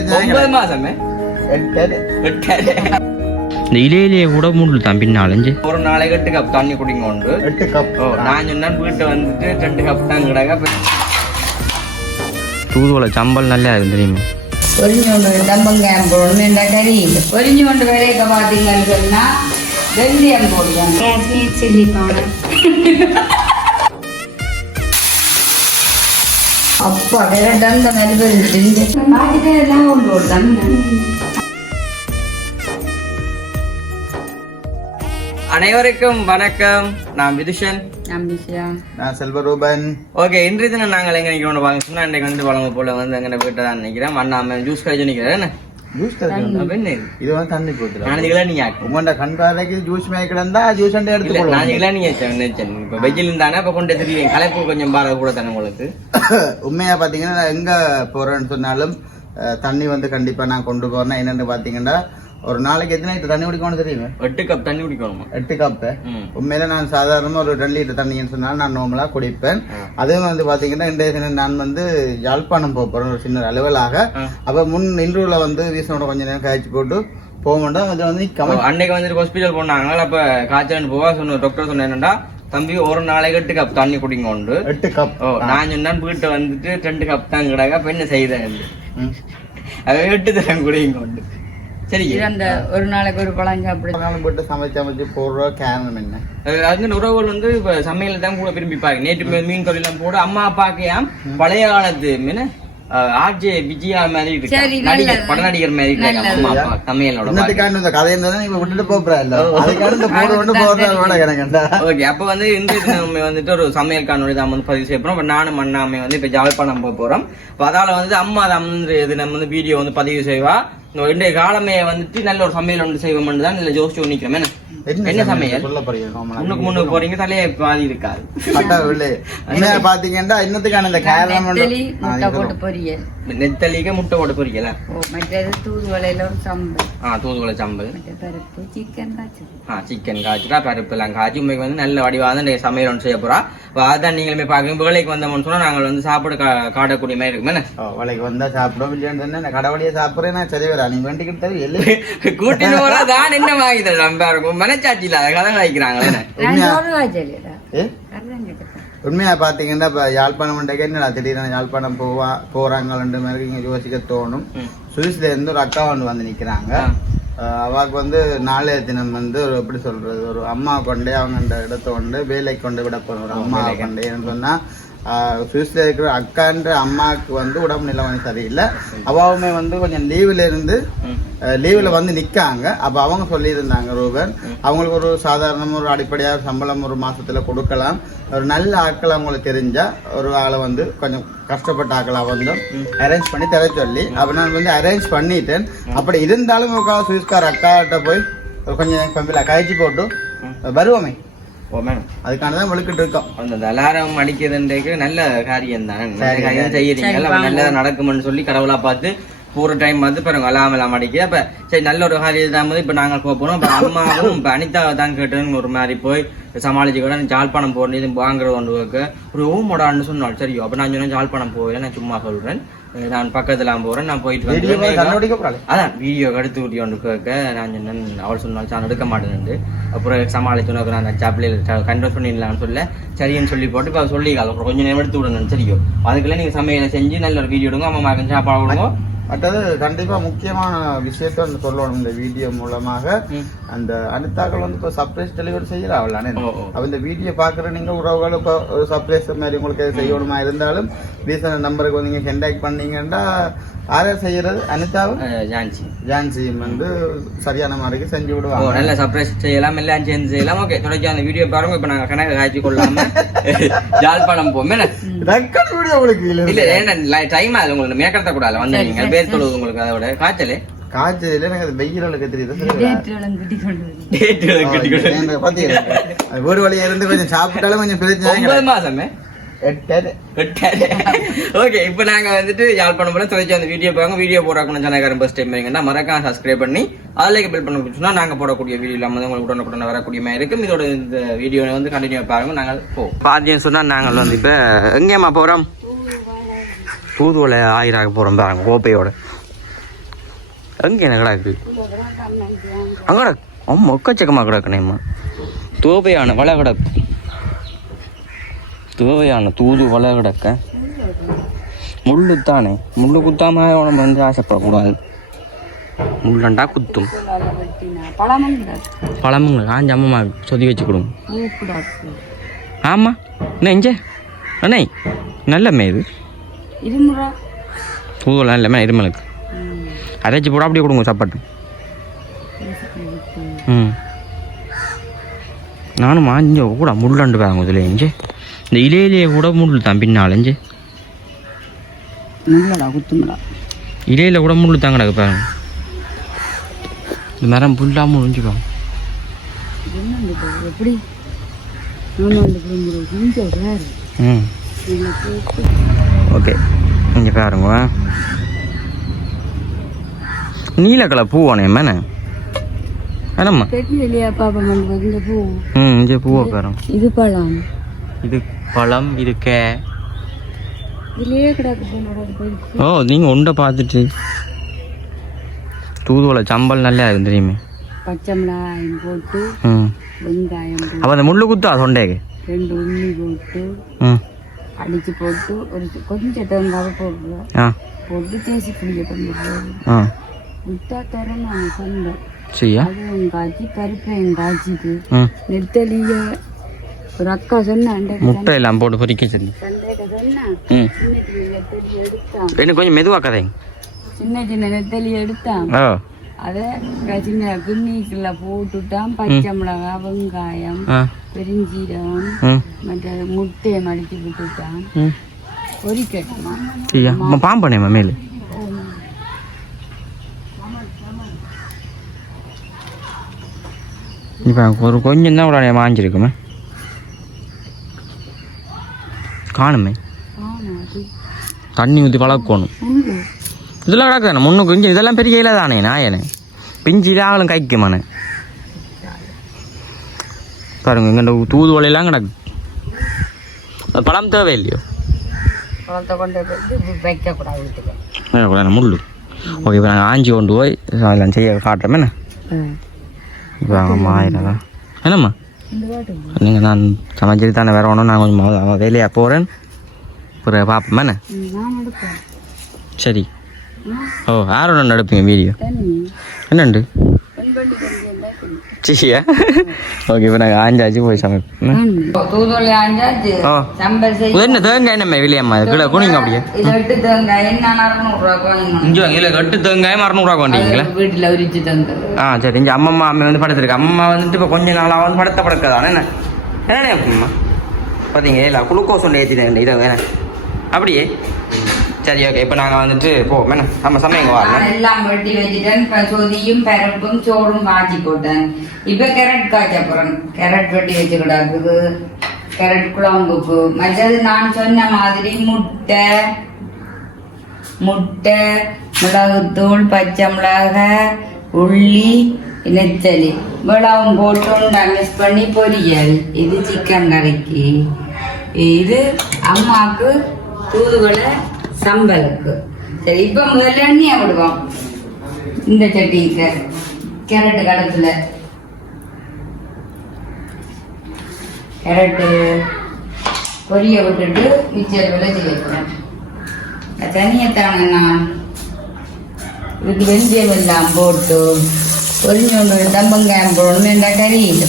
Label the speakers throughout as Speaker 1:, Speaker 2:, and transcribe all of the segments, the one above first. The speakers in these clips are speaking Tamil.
Speaker 1: ஒன்பது. மாசமே.
Speaker 2: இந்த இலையிலேயே கூட மூடல தான் பின்னாலஞ்சு
Speaker 1: ஒரு நாளைக்கு எட்டு கப் தண்ணி குடிங்க உண்டு.
Speaker 3: எட்டு கப்
Speaker 1: நான் சொன்னேன் வீட்டை வந்துட்டு ரெண்டு கப் தான் கிடக்க.
Speaker 2: தூதுவளை சம்பல் நல்லா இருக்கும் தெரியுமா?
Speaker 4: பொரிஞ்சோண்டு வெங்காயம் போடணும் இந்த கறி பொரிஞ்சோண்டு விளைக்க பார்த்தீங்கன்னு சொன்னா வெந்தயம் போடுவாங்க. சில்லி பவுடர் அப்பா வேற தந்த மாதிரி பாட்டுக்கு எல்லாம் கொண்டு போட்டாங்க
Speaker 1: அனைவருக்கும் வணக்கம். நான் விதுஷன்.
Speaker 3: நான் செல்வரூபன்.
Speaker 1: ஓகே இன்றைய தினம் நாங்கள் எங்க நிக்கிறோம் வாங்க சொன்னா இன்றைக்கு வந்து வழங்க போல வந்து எங்க தான் நினைக்கிறேன் அண்ணாம ஜூஸ் கழிச்சு நிக்கிறேன் என்ன
Speaker 3: ஜூஸ் தருங்க
Speaker 1: அப்ப என்ன? இது?
Speaker 3: இது வந்து தண்ணி போத்துல
Speaker 1: நாளைக்கு நீ ஆக்கு.
Speaker 3: உங்கள்ட கண் பார்வைக்கு ஜூஸ் மேய் கிடந்தா ஜூஸ் அண்டை எடுத்து
Speaker 1: இல்ல
Speaker 3: போடுவோம்.
Speaker 1: நாளைக்கு நீ நினைச்சேன். இப்ப வெயில் இருந்தானே இப்ப கொண்டு தெரியும் கலைப்பு கொஞ்சம் பார கூட தானே உங்களுக்கு.
Speaker 3: உண்மையா பாத்தீங்கன்னா நான் எங்க போறேன்னு சொன்னாலும் அஹ், தண்ணி வந்து கண்டிப்பா நான் கொண்டு போறேன். என்னன்னு பாத்தீங்கன்னா ஒரு நாளைக்கு எத்தனை லிட்டர் தண்ணி குடிக்கணும் தெரியுமா?
Speaker 1: எட்டு கப் தண்ணி குடிக்கணுமா?
Speaker 3: எட்டு கப்பு. உண்மையில நான் சாதாரணமா ஒரு ரெண்டு லிட்டர் தண்ணின்னு சொன்னாலும் நான் நார்மலா குடிப்பேன். அதே வந்து பாத்தீங்கன்னா இன்றைய தினம் நான் வந்து யாழ்ப்பாணம் போக போறேன் ஒரு சின்ன அலுவலாக. அப்ப முன் இன்றுல வந்து வீசனோட கொஞ்ச நேரம் கழிச்சு போட்டு போக மாட்டோம். அது வந்து
Speaker 1: அன்னைக்கு வந்துட்டு ஹாஸ்பிட்டல் போனாங்க அப்ப காய்ச்சல் போவா சொன்ன டாக்டர் சொன்ன என்னடா தம்பி ஒரு நாளைக்கு எட்டு கப் தண்ணி குடிங்க உண்டு.
Speaker 3: எட்டு கப்
Speaker 1: ஓ நான் சொன்னேன் வீட்டை வந்துட்டு ரெண்டு கப் தான் அப்ப என்ன செய்தேன்?
Speaker 3: ம்.
Speaker 1: அது எட்டு தரம் குடிங்க உண்டு. சரி
Speaker 4: இது அந்த ஒரு நாளைக்கு ஒரு பழம் சாப்பிடு
Speaker 3: நாளும் போட்டு சமைச்சு அமைச்சு போடுற காரணம் என்ன
Speaker 1: அது அந்த உறவுகள் வந்து இப்ப சமையல் தான் கூட விரும்பி பாருங்க நேற்று மீன் கறி எல்லாம் போட அம்மா அப்பாக்கையாம் பழைய காலத்து மீன். ஆர்ஜே விஜயா மாதிரி இருக்கு
Speaker 4: சரி,
Speaker 1: நடிகர்
Speaker 4: நல்லது.
Speaker 1: பட நடிகர் மாதிரி
Speaker 3: இந்த கதை இருந்தா இப்ப விட்டுட்டு போறா இல்ல. இந்த
Speaker 1: ஓகே அப்ப வந்து இந்த வந்துட்டு ஒரு சமையல் காணொலி தான் வந்து பதிவு செய்ய போறோம். நானும் அண்ணாமே வந்து இப்ப ஜாழ்ப்பாணம் போக போறோம். அதால வந்து அம்மா தான் இது நம்ம வந்து வீடியோ வந்து பதிவு செய்வா. இந்த இன்றைய காலமே வந்துட்டு நல்ல ஒரு சமையல் ஒன்று செய்வோம் தான் இதுல ஜோசிச்சு நிக்கிறோம். என்ன? என்ன சமையல்?
Speaker 3: சொல்ல போறீங்க?
Speaker 1: முன்னுக்கு முன்னுக்கு போறீங்க தலையே பாதி இருக்காது.
Speaker 3: பாத்தீங்கன்னா இன்னத்துக்கான இந்த
Speaker 4: முட்டை போட்டு பொரியல்.
Speaker 1: நெத்தலிக்க முட்டை போட்டு பொரிக்கல
Speaker 4: ஓ மற்றது தூதுவளையில ஒரு சம்பல்
Speaker 1: ஆ தூதுவளை சம்பல்
Speaker 4: மற்ற பருப்பு சிக்கன் காய்ச்சல்
Speaker 1: ஆ சிக்கன் காய்ச்சிட்டா பருப்பு எல்லாம் காய்ச்சி உண்மைக்கு வந்து நல்ல வடிவா வந்து இன்றைக்கு சமையல் ஒன்று செய்ய போறா அப்ப அதான் நீங்களுமே பாக்குங்க வேலைக்கு வந்தோம்னு சொன்னா நாங்கள் வந்து சாப்பாடு கா- காட்டக்கூடிய மாதிரி இருக்கும் என்ன
Speaker 3: வேலைக்கு வந்தா சாப்பிடும் இல்லையான்னு சொன்னா கடவுளையே சாப்பிடுறேன் நான் சரி வரா நீ வேண்டிக்கிட்டு தவிர இல்லை
Speaker 1: கூட்டிட்டு போறா தான் என்ன வாங்கி தர நம்ம இருக்கும் மனச்சாட்சி இல்லாத கதை கழிக்கிறாங்களே
Speaker 4: நான் சோறு காய்ச்சல்
Speaker 3: ஏ
Speaker 4: அதுதான் கேட்டேன்
Speaker 3: உண்மையா பாத்தீங்கன்னா இப்ப யாழ்ப்பாணம் மண்டைக்கு என்னடா திடீர்னு யாழ்ப்பாணம் போவா ரெண்டு மாதிரி இங்க யோசிக்க தோணும். சுவிஸ்ல இருந்து ஒரு அக்கா ஒன்று வந்து நிக்கிறாங்க. அஹ் அவாக்கு வந்து நாளைய தினம் வந்து ஒரு எப்படி சொல்றது ஒரு அம்மா கொண்டே அவங்க அந்த இடத்த கொண்டு வேலைக்கு கொண்டு விட போறோம் ஒரு அம்மா கொண்டே சொன்னா ஆஹ் சுவிஸ்ல இருக்கிற அக்கான்ற அம்மாவுக்கு வந்து உடம்பு நிலவரம் சரியில்லை. அவாவுமே வந்து கொஞ்சம் லீவுல இருந்து லீவில் வந்து நிற்காங்க அப்போ அவங்க சொல்லியிருந்தாங்க ரூபன் அவங்களுக்கு ஒரு சாதாரண ஒரு அடிப்படையாக சம்பளம் ஒரு மாசத்துல கொடுக்கலாம். ஒரு நல்ல ஆட்கள் அவங்களுக்கு தெரிஞ்சா ஒரு ஆளை வந்து கொஞ்சம் கஷ்டப்பட்ட ஆட்களை வந்து அரேஞ்ச் பண்ணி தர சொல்லி. அப்போ நான் வந்து அரேஞ்ச் பண்ணிட்டேன். அப்படி இருந்தாலும் உட்காந்து சுவிஸ்கார் அக்காட்ட போய் ஒரு கொஞ்சம் கம்பியில் கழிச்சு போட்டு வருவோமே.
Speaker 1: ஓ மேடம்
Speaker 3: அதுக்கான தான் விழுக்கிட்டு இருக்கோம்.
Speaker 1: அந்த அலாரம் அடிக்கிறதுன்றது நல்ல காரியம் தானே நல்ல காரியம் செய்யறீங்க. நடக்கும்னு சொல்லி கடவுளா பார்த்து போற டைம் வந்து பாருங்க அலாம் எல்லாம் அடிக்குது. அப்ப சரி நல்ல ஒரு காரியம் தான் போது இப்ப நாங்க போக போறோம். இப்ப அம்மாவும் இப்ப அனிதாவை தான் கேட்டுன்னு ஒரு மாதிரி போய் சமாளிச்சு கூட ஜாழ்ப்பாணம் போறது இது வாங்குறது ஒன்று வைக்க ஒரு ஓமோடான்னு சொன்னாள். சரியோ அப்ப நான் சொன்னேன் ஜாழ்ப்பாணம் போகல நான் சும்மா சொல்றேன். அஹ் நான் பக்கத்துல போறேன். நான் போயிட்டு வந்து அதான் வீடியோ எடுத்து விட்டி ஒன்று கேட்க நான் சொன்னேன் அவள் சொன்னாள் நான் எடுக்க மாட்டேன்னு அப்புறம் சமாளிச்சு உனக்கு நான் சாப்பிளையில் கண்ட்ரோல் பண்ணிடலாம்னு சொல்ல சரின்னு சொல்லி போட்டு இப்போ சொல்லி அப்புறம் கொஞ்சம் நேரம் எடுத்து விடுங்க சரியோ. அதுக்குள்ள நீங்கள் சமையலை செஞ்சு நல்ல ஒரு வீடியோ எடுங்க. அம்மா கொஞ்சம் சாப்பாடு விடுங்க
Speaker 3: மற்றது கண்டிப்பா முக்கியமான விஷயத்த வந்து சொல்லணும். இந்த வீடியோ மூலமாக அந்த அனிதாக்கள் வந்து இப்போ சர்ப்ரைஸ் டெலிவரி
Speaker 1: ஓ.
Speaker 3: அப்ப இந்த வீடியோ பாக்குற நீங்க உறவுகள் இப்போ சர்ப்ரைஸ் மாதிரி உங்களுக்கு செய்யணுமா இருந்தாலும் ரீசன் நம்பருக்கு வந்து நீங்க கண்டாக்ட் பண்ணீங்கன்னா யாரை செய்யறது அனிதாவும்
Speaker 1: ஜான்சி
Speaker 3: ஜான்சியும் வந்து சரியான மாதிரிக்கு செஞ்சு
Speaker 1: ஓ
Speaker 3: விடுவாங்க
Speaker 1: நல்ல சர்ப்ரைஸ் செய்யலாம் எல்லாம் சேர்ந்து செய்யலாம் ஓகே தொடர்ச்சி அந்த வீடியோ பாருங்க இப்போ நாங்கள் கணக்கு காய்ச்சி கொள்ளாம ஜாழ்ப்பாணம் போமே
Speaker 3: ரெக்கார்ட் வீடியோ உங்களுக்கு இல்ல
Speaker 1: இல்ல ஏன்னா டைம் ஆகுது உங்களுக்கு மேக்கத்த கூடாது வந்து நீங்க பேர் சொல்லுவது உங்களுக்கு அதோட காய்ச்சல்
Speaker 3: காய்ச்சல் இல்லை எனக்கு அது வெயிலுக்கு தெரியுது அது வீடு வழியா இருந்து கொஞ்சம் சாப்பிட்டாலும் கொஞ்சம் பிரச்சனை
Speaker 1: ஒன்பது மாசமே ஓகே இப்போ நாங்கள் வந்துட்டு யாழ்ப்பாணம் போல துவைச்சு அந்த வீடியோ பாருங்க வீடியோ போடக்கூடிய சேனல் ஃபஸ்ட் டைம் இருக்கீங்கன்னா மறக்காம சப்ஸ்கிரைப் பண்ணி அதில் பில் பண்ண சொன்னா நாங்கள் போடக்கூடிய வீடியோ இல்லாமல் உங்களுக்கு உடனுக்குடன் வரக்கூடிய மாதிரி இருக்கும். இதோட இந்த வீடியோ வந்து கண்டினியூ பாருங்க. நாங்கள் போ. பாத்தியம் சொன்னால் நாங்கள் வந்து இப்போ எங்கேம்மா போகிறோம் தூதுவளை ஆயிராக போகிறோம் பாருங்க கோப்பையோட. எங்கே என்ன கிடக்கு? அங்கே அம்மா ஒக்கச்சக்கமாக கிடக்குனேம்மா. தூவையான வலை கிடக்கு. தூவையான தூது வலை கிடக்க. முள்ளு தானே முள்ளு குத்தாம உடம்பு வந்து ஆசைப்படக்கூடாது. முள்ளண்டா குத்தும். பழமுங்க காஞ்ச அம்மா சொதி வச்சு கொடுங்க ஆமாம் என்ன இஞ்சே அண்ணே நல்ல மேது
Speaker 4: இருமுறை.
Speaker 1: தூதுவளை நல்ல மே இருமலுக்கு. அரைச்சி போட அப்படியே கொடுங்க சாப்பாட்டு. ம். நானும் மாஞ்ச கூட முள்ளண்டு பாருங்க இதில் இஞ்சே இந்த இலையிலேயே கூட முள் தான்
Speaker 4: நல்லடா குத்துமடா
Speaker 1: இலையில கூட முள் தான் கிடக்கு பாருங்க. இந்த மரம் புல்லாக முடிஞ்சுக்கோங்க
Speaker 4: எப்படி?
Speaker 1: ம். ஓகே. இங்கே பாருங்க. நீல கலர் பூ வேணும் மேனே வேணாம்மா? ம் இங்கே பூவை பாருங்க
Speaker 4: இது பழம்.
Speaker 1: இது பழம் இது கே.
Speaker 4: இதுலயே கிடக்கு பொண்ணோட போயிருக்கு
Speaker 1: ஓ நீங்கள் உண்டை பார்த்துட்டு. தூதுவளை சம்பல் நல்லா இருக்கும் தெரியுமே.
Speaker 4: பச்சை மிளகாயம் போட்டு வெங்காயம்
Speaker 1: அப்போ அந்த முள்ளு குத்தா தொண்டைக்கு?
Speaker 4: ரெண்டு உண்ணி போட்டு
Speaker 1: ம்.
Speaker 4: அடிச்சு போட்டு ஒரு கொஞ்சம் தேங்காவை போடுறோம்
Speaker 1: ஆ.
Speaker 4: போட்டு தேசி புளிய பண்ணுறோம்
Speaker 1: ஆ.
Speaker 4: விட்டா தர நான் சொன்னேன்
Speaker 1: சரியா?
Speaker 4: அதுவும் காய்ச்சி பருப்பையும் காய்ச்சிட்டு
Speaker 1: ம்.
Speaker 4: நெத்தலிய ஒரு அக்கா சொன்னான்
Speaker 1: முட்டை எல்லாம் போட்டு பொறிக்க சொல்லி. இன்னும் கொஞ்சம் மெதுவாக கதைங்க
Speaker 4: சின்ன சின்ன நெத்தலி எடுத்தான் அதை சின்ன கிண்ணிக்குள்ள போட்டுட்டான். பச்சை மிளகாய் வெங்காயம் பெருஞ்சீரகம் மற்ற முட்டையை மடிச்சு விட்டுட்டான்
Speaker 1: ம்.
Speaker 4: பொரிக்கட்டுமா
Speaker 1: சரியா அம்மா பாம்பனேம்மா மேலே? இப்போ ஒரு கொஞ்சம் தான் உடனே வாங்கியிருக்குமே காணுமே. தண்ணி ஊற்றி பழக்கணும். இதெல்லாம் கிடக்குதானே? முன்னுக்கு இங்கே இதெல்லாம் பெரிய இலை தானே நாயனே? பிஞ்சில ஆகலும் கைக்குமானே. பாருங்க இங்கே தூதுவளையெல்லாம் கிடக்கு. அது பழம் தேவை இல்லையோ
Speaker 4: கொண்டு போய் வைக்கக்கூடாது வீட்டுக்கு.
Speaker 1: ஓகே இப்போ நாங்கள் ஆஞ்சி கொண்டு போய் செய்ய காட்டுறோமே என்ன? இப்போ ஆயிரதா என்னம்மா? நீங்கள் நான் சமைச்சிட்டு தானே வேற ஒன்றும் நான் கொஞ்சம் வேலையாக போகிறேன் ஒரு பார்ப்போம் என்ன சரி. ஓ யாரோட நடப்பீங்க வீடியோ? என்னண்டு? சரியா ஓகே இப்போ நாங்கள் ஆஞ்சாச்சு போய் சமைப்போம்
Speaker 4: செய்ய
Speaker 1: என்ன தேங்காய் என்ன விலையம்மா கீழே குனிங்க அப்படியே
Speaker 4: எட்டு என்ன
Speaker 1: இங்கே வாங்க இல்லை கட்டு தேங்காய் அறநூறுவா கொண்டீங்களா
Speaker 4: வீட்டுல உரிச்சு தந்தது
Speaker 1: ஆ சரி இங்கே அம்மம்மா அம்மா வந்து படுத்துருக்கு அம்மா வந்துட்டு இப்போ கொஞ்ச நாளாக வந்து படுத்த படுக்கதானே என்ன அம்மா பார்த்தீங்க இல்லை குளுக்கோஸ் ஒன்று ஏற்றினேன் இதை வேணே அப்படியே சரி ஓகே இப்போ நாங்கள் வந்துட்டு போ என்ன நம்ம சமையங்க
Speaker 4: நான் எல்லாம் வெட்டி வச்சுட்டேன் இப்போ சொதியும் பருப்பும் சோறும் காய்ச்சி போட்டேன். இப்போ கேரட் காய்ச்ச போகிறேன் கேரட் வெட்டி வச்சு கேரட் குழம்புக்கு மற்றது நான் சொன்ன மாதிரி முட்டை முட்டை மிளகுத்தூள் பச்சை மிளகாய் உள்ளி நெத்தலி மிளகும் போட்டு மிக்ஸ் பண்ணி பொரியல். இது சிக்கன் கறிக்கு. இது அம்மாவுக்கு தூதுவளை சம்பலுக்கு சரி இப்போ முதல்ல எண்ணெயை விடுவோம். இந்த சட்டிக்கு கேரட்டு கடத்துல கேரட்டு பொரிய விட்டுட்டு மிச்சர் விளைச்சி வைக்கிறேன். தனியத்தான நான் இதுக்கு வெந்தயம் எல்லாம் போட்டு பொரிஞ்சொன்று தம்பங்காயம் போடணும் இந்த கறியில்.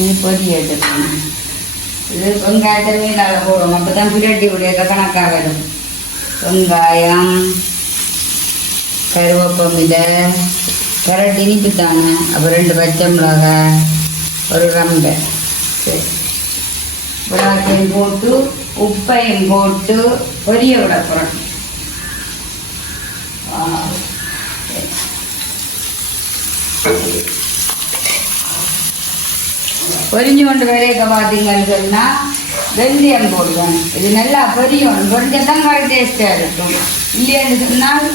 Speaker 4: இது பொடி எடுக்கணும் இது வெங்காயத்தை மீனால போடுவோம். அப்போ தான் பிரட்டி உடைய கணக்காக வரும். வெங்காயம் இதை கரட் இனிப்பு தானே அப்புறம் ரெண்டு பச்சை மிளகாய் ஒரு ரம்பை சரி. மிளகாத்தையும் போட்டு உப்பையும் போட்டு பொரிய விட போகிறோம் பொரிஞ்சு கொண்டு வரைக்க பார்த்தீங்கன்னு சொன்னால் வெந்தயம் போடுவேன் இது நல்லா பொரியும். பொரிஞ்சால் தான் கறி டேஸ்ட்டாக இருக்கும். இல்லையான்னு சொன்னால்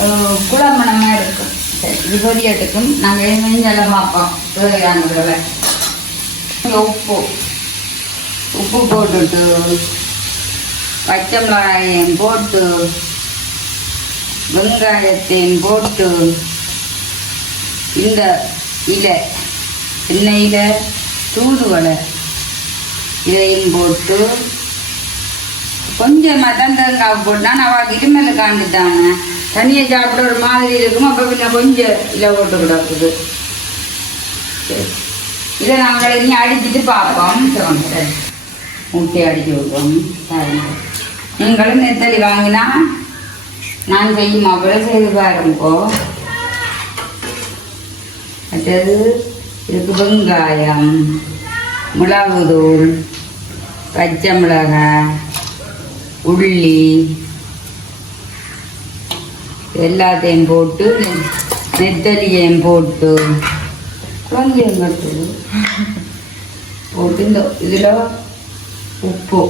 Speaker 4: அஹ், குழம்பணமாக இருக்கும். சரி இது பொரியட்டுக்கும் நாங்கள் மஞ்சளை பார்ப்போம். தேவையானதுகளை உப்பு. உப்பு போட்டுட்டு பச்சை மிளகாயம் போட்டு வெங்காயத்தையும் போட்டு இந்த இலை எண்ணெயில் தூதுவளை. இதையும் போட்டு கொஞ்சம் தான் தேங்காய் போட்டா நான் இருமல் காண்டுட்டானே தனியாக சாப்பிட ஒரு மாதிரி இருக்கும் அப்போ பின்ன கொஞ்சம் இலை போட்டு கிடக்குது. சரி. இதை நாங்கள் இனி அடிச்சுட்டு பார்ப்போம். சொல்லுங்க முட்டை அடிச்சு விடுவோம் பாருங்க. நீங்களும் நெத்தலி வாங்கினா நான் செய்யும். அவ்வளோ செய்து பாருங்கோ. அடுத்தது இதுக்கு வெங்காயம் மிளகுதூள் பச்சை மிளகாய் உள்ளி எல்லாத்தையும் போட்டு நெத்தலியையும் போட்டு கொஞ்சம் கட்டு போட்டு இந்த இதில் உப்பு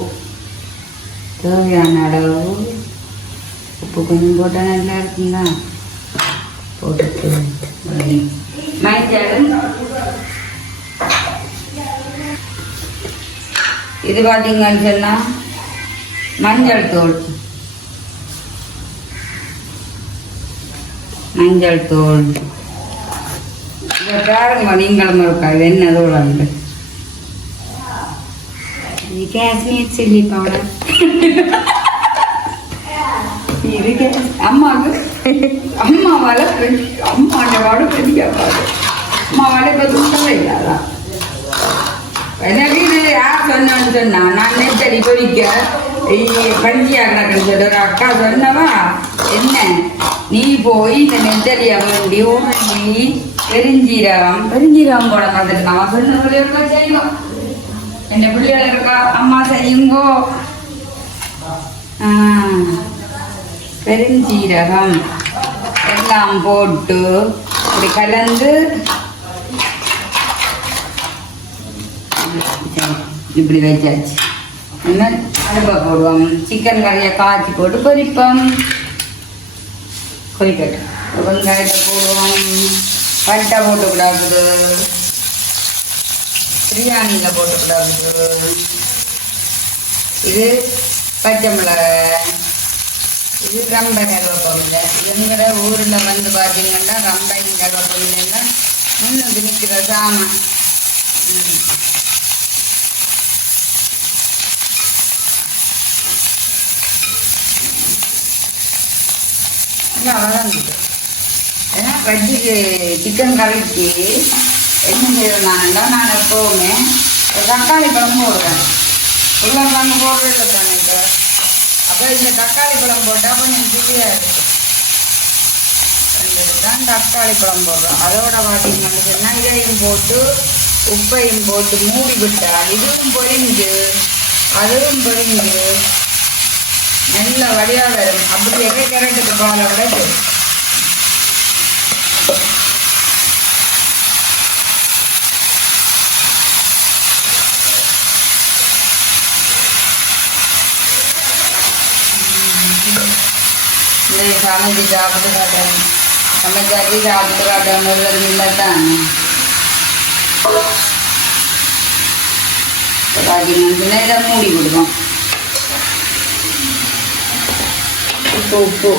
Speaker 4: தேவையான அளவு உப்பு கொஞ்சம் போட்டால் நல்லா இருக்குங்களா? போட்டு மஞ்சள் இது பார்த்தீங்கன்னு சொன்னால் மஞ்சள் தூள். மஞ்சள் தூள். இதை பாருங்க நீங்களும் இருக்கா? இது என்ன தூள் வந்து இது காஷ்மீர் சில்லி பவுடர் இது அம்மாவுக்கு அம்மாவால பெரிய அம்மாண்ட வாட பெரிய பாடு அம்மாவால இப்போ துண்டவே இல்லாதா எனக்கு இது யார் சொன்னான்னு சொன்னா நான் நெத்தடி பொறிக்க கிடைச்சது ஒரு அக்கா சொன்னவா என்ன? நீ போய் இந்த நெத்தலியை வேண்டி ஊறி பெருஞ்சீரகம் பெருஞ்சீரகம் போட பார்த்துட்டு நான் சொன்ன செய்வோம் என் பிள்ளைகள் இருக்கா? அம்மா செய்யுங்கோ. பெருஞ்சீரகம் எல்லாம் போட்டு இப்படி கலந்து இப்படி வச்சாச்சு. அடுப்பை போடுவோம் சிக்கன் கறியை காய்ச்சி போட்டு பொரிப்போம் கொதிக்கட்டும் வெங்காயத்தை போடுவோம் பட்டை போட்டுக்கூடாது பிரியாணியில் போட்டுக்கூடாது இது பச்சை மிளகாய் இது ரம்ப கருவேப்பிலை எங்கிற ஊரில் வந்து பார்த்தீங்கன்னா ரம்பையும் கருவேப்பிலைன்னா முன்னுக்கு நிற்கிற சாமான் இல்லை அவ்வளோதான் ஏன்னா வட்டிக்கு சிக்கன் கறிக்கு என்ன செய்யறதுனால நான் எப்போவுமே தக்காளி பழம் போடுறேன். உருளைக்கிழங்கு போடுறது தானே இப்போ அப்போ இந்த தக்காளி பழம் போட்டால் கொஞ்சம் சுவையாக இருக்கும். ரெண்டு தான் தக்காளி பழம் போடுறோம். அதோட பார்த்தீங்கன்னு சொன்னால் இதையும் போட்டு உப்பையும் போட்டு மூடி விட்டால் இதுவும் பொரிஞ்சு அதுவும் பொரிஞ்சு நல்ல வழியாக வரும். அப்படி எங்கே கரண்ட்டுக்கு பாலை விட சரி. இந்த சமைச்சு சாப்பிட்டு காட்டணும் சமைச்சாக்கி சாப்பிட்டு காட்டணும் இல்லை தான் பார்த்தீங்கன்னா இதை மூடி விடுவோம் உப்பு உப்பு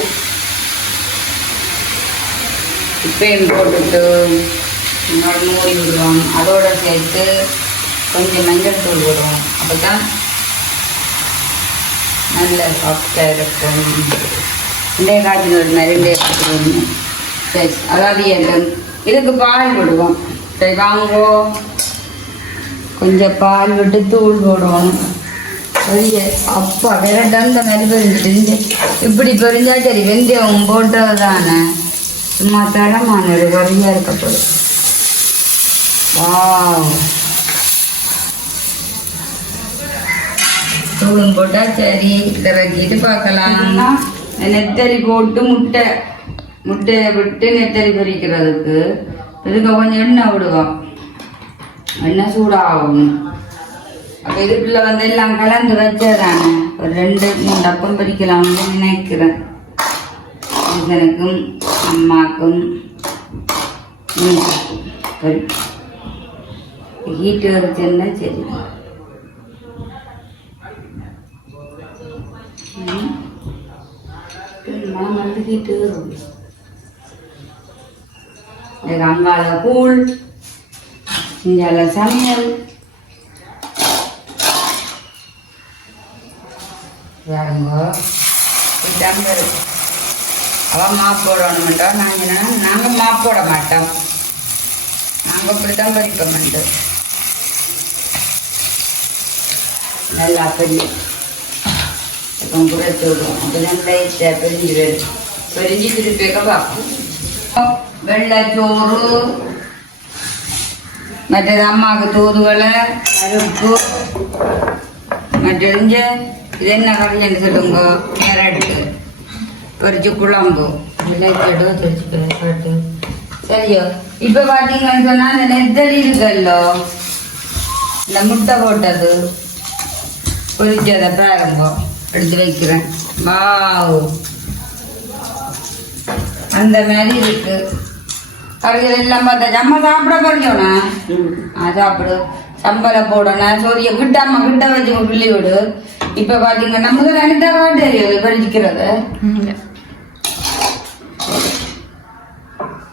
Speaker 4: உப்பையும் போட்டுட்டு இன்னொரு மூடி விடுவோம். அதோட சேர்த்து கொஞ்சம் மஞ்சள் தூள் விடுவோம் அப்போ தான் நல்ல சாஃப்டாக இருக்கும். ரெண்டே காய்ச்சல் விடணும் ரெண்டே காய்ச்சல் விடணும் சரி அதாவது எல்லாம் இதுக்கு பால் விடுவோம் சரி வாங்குவோம். கொஞ்சம் பால் விட்டு தூள் போடுவோம். பெரிய அப்பா விரட்டம் இந்த மாதிரி பெருந்துட்டு இப்படி பெருந்தா சரி வெந்தயம் போட்டது தானே சும்மா தரமான ஒரு இருக்கப்படும் இருக்க போகுது. வாவ். தூளும் போட்டா சரி இறக்கிட்டு பார்க்கலாம். நெத்தரி போட்டு முட்டை முட்டையை விட்டு நெத்தரி பொரிக்கிறதுக்கு இதுக்கு கொஞ்சம் எண்ணெய் விடுவோம் எண்ணெய் சூடாகும் அப்போ இதுக்குள்ள வந்து எல்லாம் கலந்து வச்சதானே ஒரு ரெண்டு மூணு டப்பம் பிரிக்கலாம்னு நினைக்கிறேன். புருஷனுக்கும் அம்மாக்கும் ஹீட்டு வருதுன்னா சரி? நான் வந்து ஹீட்டு வரும் எனக்கு அங்கால கூழ் இங்கால சமையல் பாருங்க இதான் வரும் அவன் மாப் போடணுமெண்டா நாங்கள் நாங்கள் மாப் போட மாட்டோம். நாங்கள் இப்படி தான் பறிக்க மாட்டோம் நல்லா பெரிய இப்போ குறைச்சி விடுவோம் அப்பதான் லைட்டாக வரும் பிரிஞ்சு திருப்பிக்க பார்ப்போம். வெள்ளைச்சோறு மற்றது அம்மாவுக்கு தூதுவலை பருப்பு மற்றது இது என்ன கடையில் சொல்லுங்க கேரட்டு பொரிச்சு குழம்பு விளைச்சடு பொரிச்சு சரியோ இப்போ பார்த்தீங்கன்னு சொன்னால் அந்த நெத்தலி இருக்குல்லோ இந்த முட்டை போட்டது பொரிச்சதை பாருங்க எடுத்து வைக்கிறேன் வாவ் அந்த மாதிரி இருக்கு கறிகள் எல்லாம் பார்த்தா அம்மா சாப்பிட பறிச்சோண்ணா சாப்பிடு சம்பளை போடணும் சோரிய கிட்ட அம்மா கிட்ட வச்சு கிள்ளி விடு இப்ப பாத்தீங்கன்னா முதல்ல அனிதா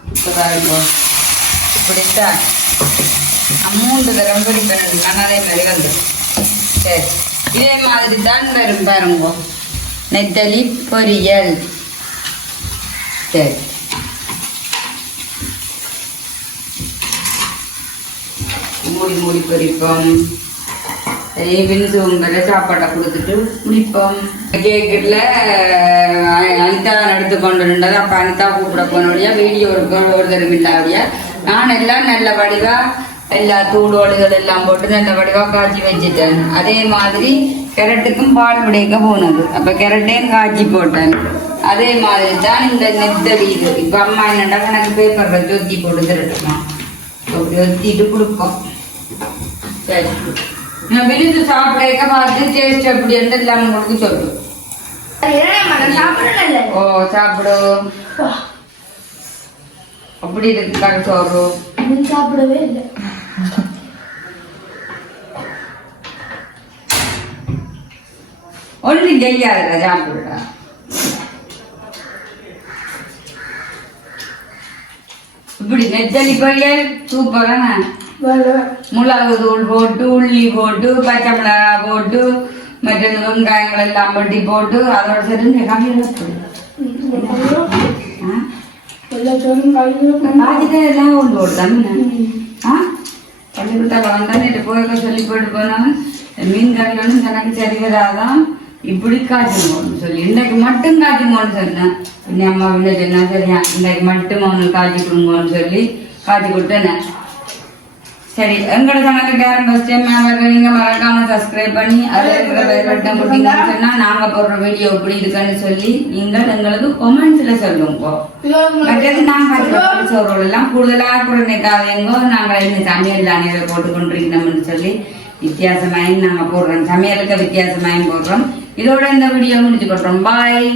Speaker 4: இப்ப பாருங்க. இப்படித்தான் மூன்று தரம் நான் அதே மாதிரி வந்து சரி. இதே மாதிரி தான் வரும் பாருங்க. நெத்தலி பொரியல் சரி. மூடி மூடி பொரிப்போம் விந்து உங்களை சாப்பாட்டை கொடுத்துட்டு முடிப்போம். கேக்கில் அனிதா எடுத்து கொண்டு இருந்தது அப்போ அனிதா கூப்பிட போனபடியா வீடியோ ஒரு ஒரு தரம் நான் எல்லாம் நல்ல வடிவா எல்லா தூளோடுகள் எல்லாம் போட்டு நல்ல வடிவா காய்ச்சி வச்சுட்டேன். அதே மாதிரி கேரட்டுக்கும் பால் விடைக்க போனது. அப்போ கேரட்டையும் காய்ச்சி போட்டேன். அதே மாதிரி தான் இந்த நெத்தடி இது இப்போ அம்மா என்னடா எனக்கு பேப்பரில் ஜொத்தி போட்டு தரட்டுமா? அப்படி ஒத்திட்டு கொடுப்போம். சரி. நான் விழுந்து சாப்பிடக்க பார்த்து டேஸ்ட் எப்படி இருந்து எல்லாம் உங்களுக்கு சொல்லு. ஓ சாப்பிடு. அப்படி இருக்கு கடை சோறு
Speaker 5: சாப்பிடவே இல்லை.
Speaker 4: ஒன்றும் செய்யாதுல சாப்பிடுடா இப்படி நெத்தலி பொரியல் சூப்பரான மிளகு தூள் போட்டு உள்ளி போட்டு பச்சை மிளகாய் போட்டு மற்ற வெங்காயங்கள் எல்லாம் வெட்டி போட்டு அதோட சேர்ந்து பாதிக்க எல்லாம் கொண்டு போட்டாங்க ஆ? பள்ளிக்கூட்ட வளர்ந்தா நேற்று போய் சொல்லி போட்டு போனவன் மீன் கறி ஒன்றும் தனக்கு சரி வராதான் இப்படி காய்ச்சணும் சொல்லி. இன்றைக்கு மட்டும் காய்ச்சுங்கன்னு சொன்னேன். பின்ன அம்மா வீட்டில் சொன்னா சரியா இன்றைக்கு மட்டும் அவனுக்கு காய்ச்சி கொடுங்கன்னு சொல்லி காய்ச்சி கொடுத்தேன். சரி எங்களோட சேனலுக்கு யாரும் ஃபர்ஸ்ட் டைம் நீங்க மறக்காம சப்ஸ்கிரைப் பண்ணி அதில் இருக்கிற பெல் பட்டன் கொடுத்தீங்கன்னு சொன்னா நாங்க போடுற வீடியோ இப்படி இருக்குன்னு சொல்லி நீங்கள் எங்களுக்கு கொமெண்ட்ஸ்ல சொல்லுங்க மற்றது நாங்கள் எல்லாம் கூடுதலாக குழந்தைக்காவங்க நாங்கள் இந்த சமையல் தானியத்தை போட்டு கொண்டிருக்கணும்னு சொல்லி வித்தியாசமாயும் நாங்கள் போடுறோம். சமையலுக்கு வித்தியாசமாயும் போடுறோம். இதோட இந்த வீடியோ முடிச்சு கொள்றோம் பாய்